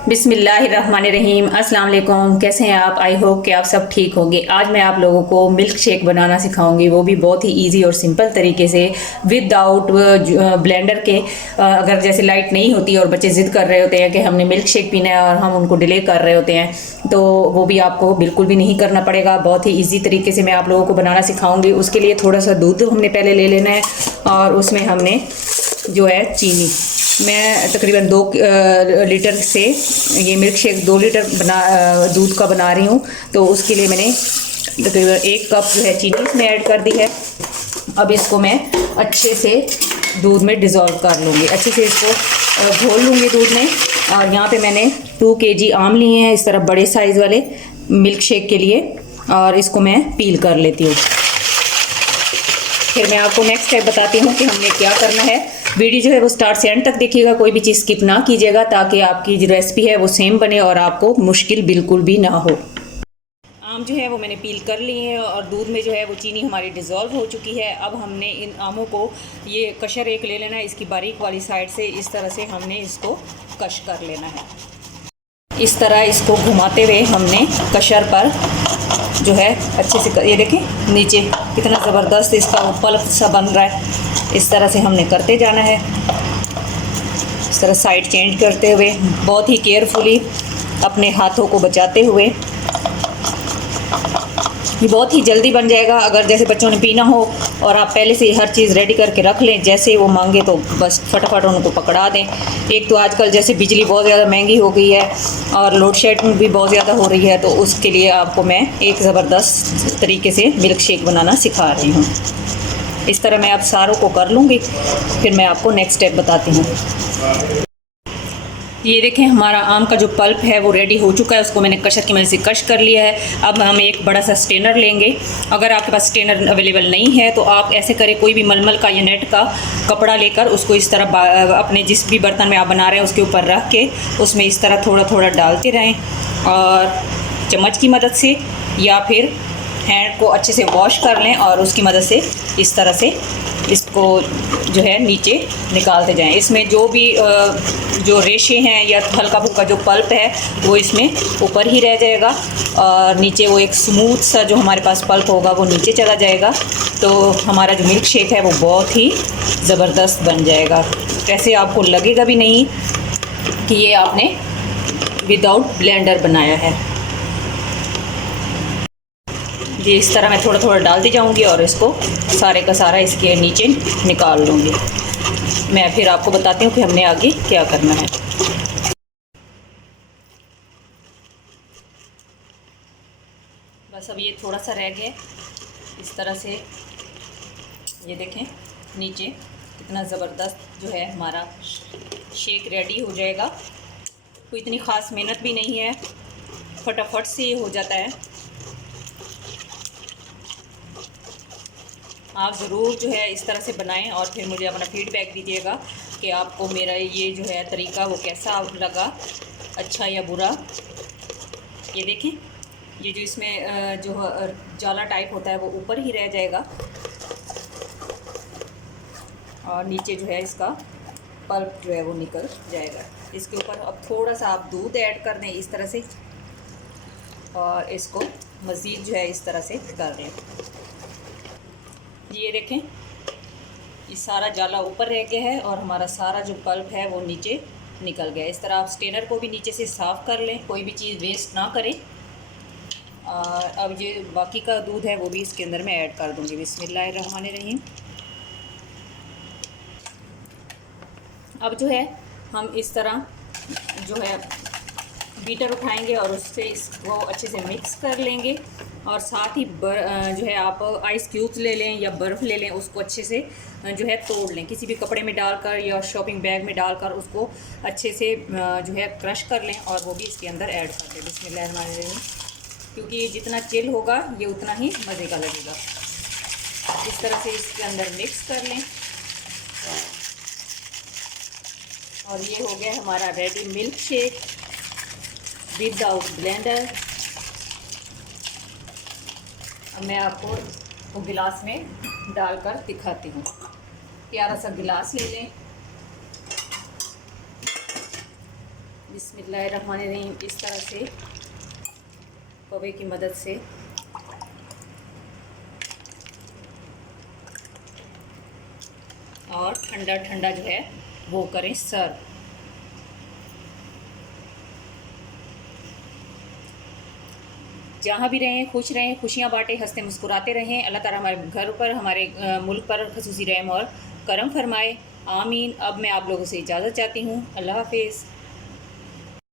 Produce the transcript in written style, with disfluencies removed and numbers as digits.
बिस्मिल्लाहिर्रहमानिर्रहीम। अस्सलाम वालेकुम। कैसे हैं आप? आई होप कि आप सब ठीक होंगे। आज मैं आप लोगों को मिल्क शेक बनाना सिखाऊंगी, वो भी बहुत ही इजी और सिंपल तरीके से, विदाउट ब्लेंडर के। अगर जैसे लाइट नहीं होती और बच्चे ज़िद कर रहे होते हैं कि हमने मिल्क शेक पीना है और हम उनको डिले कर रहे होते हैं, तो वो भी आपको बिल्कुल भी नहीं करना पड़ेगा। बहुत ही ईजी तरीके से मैं आप लोगों को बनाना सिखाऊंगी। उसके लिए थोड़ा सा दूध हमने पहले ले लेना है और उसमें हमने जो है चीनी, मैं तकरीबन 2 लीटर से ये मिल्क शेक 2 लीटर दूध का बना रही हूँ, तो उसके लिए मैंने तकरीबन 1 कप जो है चीनी इसमें ऐड कर दी है। अब इसको मैं अच्छे से दूध में डिज़ोल्व कर लूँगी, अच्छे से इसको घोल लूँगी दूध में। और यहाँ पे मैंने 2 kg आम लिए हैं, इस तरह बड़े साइज़ वाले मिल्क शेक के लिए, और इसको मैं पील कर लेती हूँ। फिर मैं आपको नेक्स्ट स्टेप बताती हूँ कि हमने क्या करना है। वीडियो जो है वो स्टार्ट से एंड तक देखिएगा, कोई भी चीज़ स्किप ना कीजिएगा, ताकि आपकी जो रेसिपी है वो सेम बने और आपको मुश्किल बिल्कुल भी ना हो। आम जो है वो मैंने पील कर लिए हैं और दूध में जो है वो चीनी हमारी डिज़ोल्व हो चुकी है। अब हमने इन आमों को, ये कशर एक ले लेना है, इसकी बारीक वाली साइड से इस तरह से हमने इसको कश कर लेना है। इस तरह इसको घुमाते हुए हमने कशर पर जो है अच्छे से, ये देखें नीचे कितना ज़बरदस्त इसका पल्प सा बन रहा है। इस तरह से हमने करते जाना है, इस तरह साइड चेंज करते हुए, बहुत ही केयरफुली अपने हाथों को बचाते हुए। ये बहुत ही जल्दी बन जाएगा। अगर जैसे बच्चों ने पीना हो और आप पहले से हर चीज़ रेडी करके रख लें, जैसे वो मांगे तो बस फटाफट उनको पकड़ा दें। एक तो आजकल जैसे बिजली बहुत ज़्यादा महंगी हो गई है और लोड शेडिंग भी बहुत ज़्यादा हो रही है, तो उसके लिए आपको मैं एक ज़बरदस्त तरीके से मिल्क शेक बनाना सिखा रही हूँ। इस तरह मैं अब सारों को कर लूँगी, फिर मैं आपको नेक्स्ट स्टेप बताती हूँ। ये देखें हमारा आम का जो पल्प है वो रेडी हो चुका है, उसको मैंने कशर की मदद से कश कर लिया है। अब हम एक बड़ा सा स्ट्रेनर लेंगे। अगर आपके पास स्ट्रेनर अवेलेबल नहीं है तो आप ऐसे करें, कोई भी मलमल का या नेट का कपड़ा लेकर उसको इस तरह अपने जिस भी बर्तन में आप बना रहे हैं उसके ऊपर रख के उसमें इस तरह थोड़ा थोड़ा डालते रहें और चम्मच की मदद से या फिर हैंड को अच्छे से वॉश कर लें और उसकी मदद से इस तरह से इसको जो है नीचे निकालते जाएं। इसमें जो भी जो रेशे हैं या हल्का फुल्का जो पल्प है वो इसमें ऊपर ही रह जाएगा और नीचे वो एक स्मूथ सा जो हमारे पास पल्प होगा वो नीचे चला जाएगा। तो हमारा जो मिल्क शेक है वो बहुत ही ज़बरदस्त बन जाएगा। ऐसे आपको लगेगा भी नहीं कि ये आपने विदाउट ब्लेंडर बनाया है। जी इस तरह मैं थोड़ा थोड़ा डालती जाऊंगी और इसको सारे का सारा इसके नीचे निकाल लूँगी। मैं फिर आपको बताती हूँ कि हमने आगे क्या करना है। बस अब ये थोड़ा सा रह गया, इस तरह से ये देखें नीचे कितना ज़बरदस्त जो है हमारा शेक रेडी हो जाएगा। कोई इतनी ख़ास मेहनत भी नहीं है, फटाफट से ये हो जाता है। आप ज़रूर जो है इस तरह से बनाएं और फिर मुझे अपना फीडबैक दीजिएगा कि आपको मेरा ये जो है तरीका वो कैसा लगा, अच्छा या बुरा। ये देखें ये जो इसमें जो जाला टाइप होता है वो ऊपर ही रह जाएगा और नीचे जो है इसका पल्प जो है वो निकल जाएगा। इसके ऊपर अब थोड़ा सा आप दूध ऐड कर दें इस तरह से और इसको मज़ीद जो है इस तरह से कर दें। ये देखें ये सारा जाला ऊपर रह गया है और हमारा सारा जो पल्प है वो नीचे निकल गया। इस तरह आप स्ट्रेनर को भी नीचे से साफ़ कर लें, कोई भी चीज़ वेस्ट ना करें। और अब ये बाकी का दूध है वो भी इसके अंदर मैं ऐड कर दूँगी। बिस्मिल्लाहिर्रहमानिर्रहीम। अब जो है हम इस तरह जो है बीटर उठाएंगे और उससे इसको अच्छे से मिक्स कर लेंगे और साथ ही जो है आप आइस क्यूब्स ले लें या बर्फ़ ले लें, उसको अच्छे से जो है तोड़ लें, किसी भी कपड़े में डालकर या शॉपिंग बैग में डालकर उसको अच्छे से जो है क्रश कर लें और वो भी इसके अंदर ऐड कर दें। बिस्मिल्लाहिर्रहमानिर्रहीम। क्योंकि ये जितना चिल होगा ये उतना ही मज़े का लगेगा। इस तरह से इसके अंदर मिक्स कर लें और ये हो गया हमारा ready milk shake without blender. अब मैं आपको वो गिलास में डालकर दिखाती हूँ। प्यारा सा गिलास ले लें बिस्मिल्लाहिर्रहमानिर्रहीम। इस तरह से कौवे की मदद से और ठंडा ठंडा जो है वो करें सर्व। जहाँ भी रहें खुश रहें, खुशियाँ बांटें, हंसते मुस्कुराते रहें। अल्लाह ताला हमारे घर पर, हमारे मुल्क पर खसूसी रहम और करम फरमाए। आमीन। अब मैं आप लोगों से इजाज़त चाहती हूँ। अल्लाह हाफिज़।